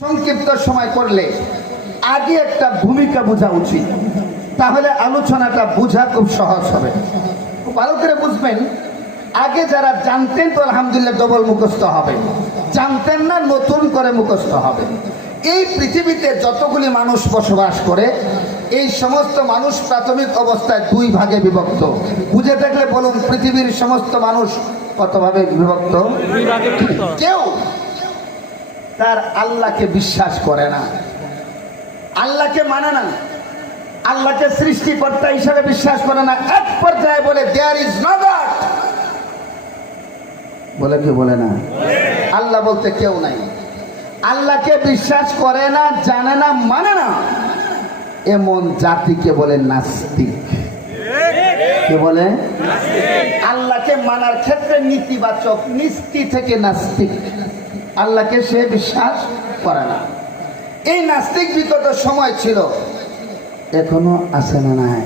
সংক্ষিপ্ত সময় করলে আগে একটা ভূমিকা বোঝা উচিত, তাহলে আলোচনাটা বোঝা খুব সহজ হবে। খুব ভালো করে বুঝবেন, আগে যারা জানতেন তো আলহামদুলিল্লাহ ডবল মুখস্থ হবে, জানতেন না নতুন করে মুখস্থ হবে। এই পৃথিবীতে যতগুলি মানুষ বসবাস করে, এই সমস্ত মানুষ প্রাথমিক অবস্থায় দুই ভাগে বিভক্ত। বুঝে থাকলে বলুন, পৃথিবীর সমস্ত মানুষ কত ভাবে বিভক্ত? কেউ তার আল্লাহকে বিশ্বাস করে না, আল্লাহকে মানে না, আল্লাহকে সৃষ্টিকর্তা হিসাবে বিশ্বাস করে না। এক পর্যায়ে বলে দেয়ার ইজ নো গড, বলে কি বলে না? আল্লাহ বলতে কেউ নাই। আল্লাহকে বিশ্বাস করে না, জানে না, মানে না, এমন জাতিকে বলে নাস্তিক। কে বলে? আল্লাহকে মানার ক্ষেত্রে নীতিবাচক, নিস্তি থেকে নাস্তিক। আল্লাহকে সে বিশ্বাস করে না। এই নাস্তিক বিগত সময় ছিল, এখনো আছে না নাই?